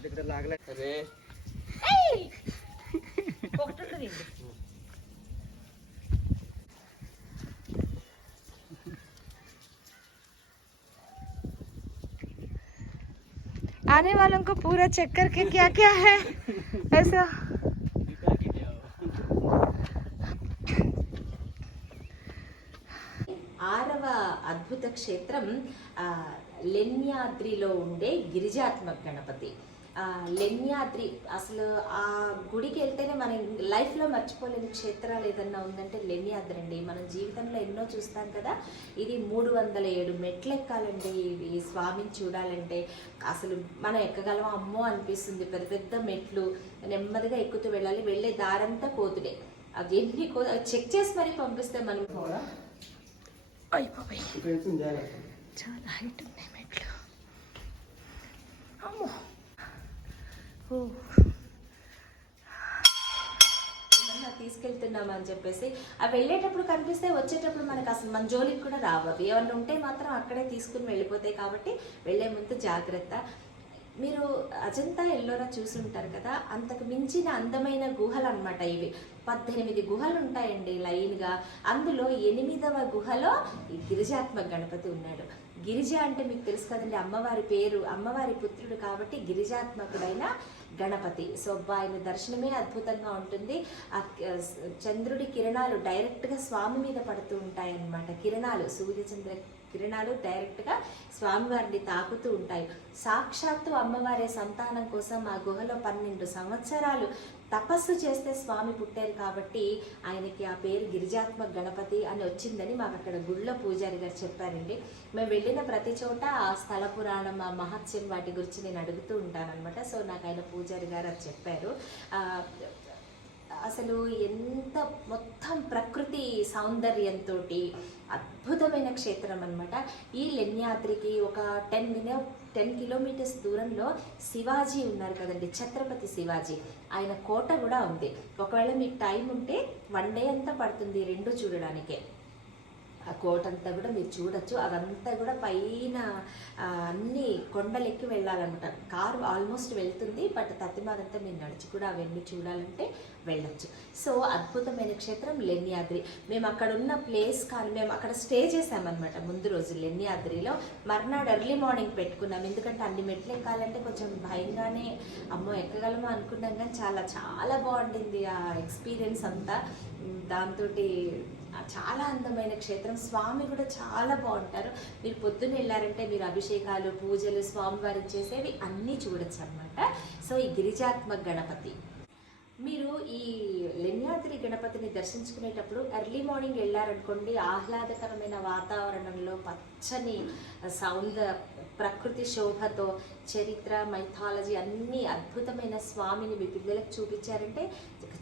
तिकडे लागलाय रे आने वालों को पूरा चेक करके क्या क्या है ऐसा। ఆరవ అద్భుత క్షేత్రం లెన్యాద్రిలో ఉండే గిరిజాత్మక గణపతి. లెన్యాద్రి అసలు ఆ గుడికి వెళ్తేనే మనం లైఫ్లో మర్చిపోలేని క్షేత్రాలు ఏదన్నా ఉందంటే లెన్యాద్రి అండి. మనం జీవితంలో ఎన్నో చూస్తాం కదా, ఇది 307 మెట్లు ఎక్కాలండి. ఈ స్వామిని చూడాలంటే అసలు మనం ఎక్కగలమా అమ్మో అనిపిస్తుంది. పెద్ద పెద్ద మెట్లు నెమ్మదిగా ఎక్కుతూ వెళ్ళాలి. వెళ్ళే దారంతా కోతుడే. అది ఎన్ని చెక్ చేసి మరీ పంపిస్తే మనం చాలా హైట్ ఉన్నాయి మెట్లు. అమ్మో తీసుకెళ్తున్నామని చెప్పేసి అవి వెళ్ళేటప్పుడు కనిపిస్తే వచ్చేటప్పుడు మనకు అసలు మన జోలికి కూడా రావు. అవి ఏమన్నా ఉంటే మాత్రం అక్కడే తీసుకుని వెళ్ళిపోతాయి. కాబట్టి వెళ్ళే ముందు జాగ్రత్త. మీరు అజంతా ఎల్లోరా చూసుంటారు కదా, అంతకు మించిన అందమైన గుహలు అనమాట ఇవి. 18 గుహలు ఉంటాయండి లైన్గా. అందులో 8వ గుహలో ఈ గిరిజాత్మక గణపతి ఉన్నాడు. గిరిజ అంటే మీకు తెలుసు కదండి, అమ్మవారి పేరు, అమ్మవారి పుత్రుడు కాబట్టి గిరిజాత్మకుడైన గణపతి. సో ఆయన దర్శనమే అద్భుతంగా ఉంటుంది. ఆ చంద్రుడి కిరణాలు డైరెక్ట్గా స్వామి మీద పడుతూ ఉంటాయన్నమాట. కిరణాలు, సూర్యచంద్ర కిరణాలు డైరెక్ట్గా స్వామివారిని తాకుతూ ఉంటాయి. సాక్షాత్తు అమ్మవారి సంతానం కోసం ఆ గుహలో 12 సంవత్సరాలు తపస్సు చేస్తే స్వామి పుట్టారు కాబట్టి ఆయనకి ఆ పేరు గిరిజాత్మక గణపతి అని వచ్చిందని మాకు అక్కడ గుళ్ళో పూజారి గారు చెప్పారండి. మేము వెళ్ళిన ప్రతి చోట ఆ స్థల పురాణం, ఆ మహత్యం వాటి గురించి నేను అడుగుతూ ఉంటానన్నమాట. సో నాకు ఆయన పూజారి గారు అది చెప్పారు. అసలు ఎంత మొత్తం ప్రకృతి సౌందర్యంతో అద్భుతమైన క్షేత్రం అనమాట. ఈ లెన్యాద్రికి ఒక 10 కిలోమీటర్స్ దూరంలో శివాజీ ఉన్నారు కదండి, ఛత్రపతి శివాజీ. ఆయన కోట కూడా ఉంది. ఒకవేళ మీకు టైం ఉంటే 1 డే అంతా పడుతుంది 2 చూడడానికే. ఆ కోట అంతా కూడా మీరు చూడొచ్చు. అదంతా కూడా పైన అన్ని కొండలెక్కి వెళ్ళాలన్నమాట. కారు ఆల్మోస్ట్ వెళ్తుంది, బట్ తత్తిమారంతా మీరు నడిచి కూడా అవన్నీ చూడాలంటే వెళ్ళొచ్చు. సో అద్భుతమైన క్షేత్రం లెన్యాద్రి. మేము అక్కడ ఉన్న ప్లేస్ కానీ మేము అక్కడ స్టే చేసామన్నమాట ముందు రోజు లెన్యాద్రిలో. మర్నాడు ఎర్లీ మార్నింగ్ పెట్టుకున్నాం, ఎందుకంటే అన్ని మెట్లు ఎక్కాలంటే కొంచెం భయంగానే అమ్మో ఎక్కగలమో అనుకున్నాం. కానీ చాలా చాలా బాగుండింది ఆ ఎక్స్పీరియన్స్ అంతా. దాంతో చాలా అందమైన క్షేత్రం. స్వామి కూడా చాలా బాగుంటారు. మీరు పొద్దున్న వెళ్ళారంటే మీరు అభిషేకాలు, పూజలు, స్వామివారికి చేసేవి అన్నీ చూడొచ్చు అనమాట. సో ఈ గిరిజాత్మక గణపతి, మీరు ఈ లెన్యాద్రి గణపతిని దర్శించుకునేటప్పుడు ఎర్లీ మార్నింగ్ వెళ్ళారనుకోండి, ఆహ్లాదకరమైన వాతావరణంలో పచ్చని ప్రకృతి శోభతో, చరిత్ర, మైథాలజీ అన్ని అద్భుతమైన స్వామిని మీ పిల్లలకు చూపించారంటే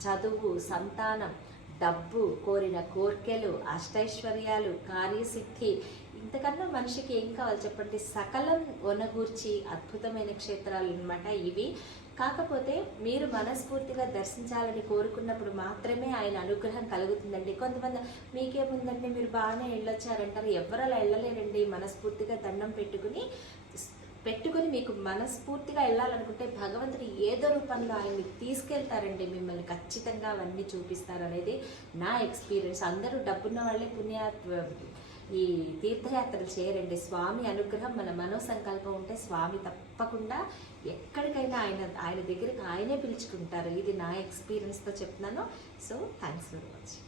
చదువు, సంతానం, డబ్బు, కోరిన కోర్కెలు, అష్టైశ్వర్యాలు, కార్యసిద్ధి, ఇంతకన్నా మనిషికి ఏం కావాలి చెప్పండి. సకలం వనగూర్చి అద్భుతమైన క్షేత్రాలు అన్నమాట ఇవి. కాకపోతే మీరు మనస్ఫూర్తిగా దర్శించాలని కోరుకున్నప్పుడు మాత్రమే ఆయన అనుగ్రహం కలుగుతుందండి. కొంతమంది మీకేముందంటే మీరు బాగానే వెళ్ళొచ్చారంటారు, ఎవరు అలా వెళ్ళలేరండి. మనస్ఫూర్తిగా దండం పెట్టుకుని మీకు మనస్ఫూర్తిగా వెళ్ళాలనుకుంటే భగవంతుడు ఏదో రూపంలో ఆయన్ని తీసుకెళ్తారండి, మిమ్మల్ని ఖచ్చితంగా అవన్నీ చూపిస్తారు అనేది నా ఎక్స్పీరియన్స్. అందరూ డబ్బున్న వాళ్ళే ఈ తీర్థయాత్రలు చేయరండి. స్వామి అనుగ్రహం, మన మనోసంకల్పం ఉంటే స్వామి తప్పకుండా ఎక్కడికైనా ఆయన దగ్గరికి ఆయనే పిలుచుకుంటారు. ఇది నా ఎక్స్పీరియన్స్తో చెప్తున్నాను. So thanks for watching.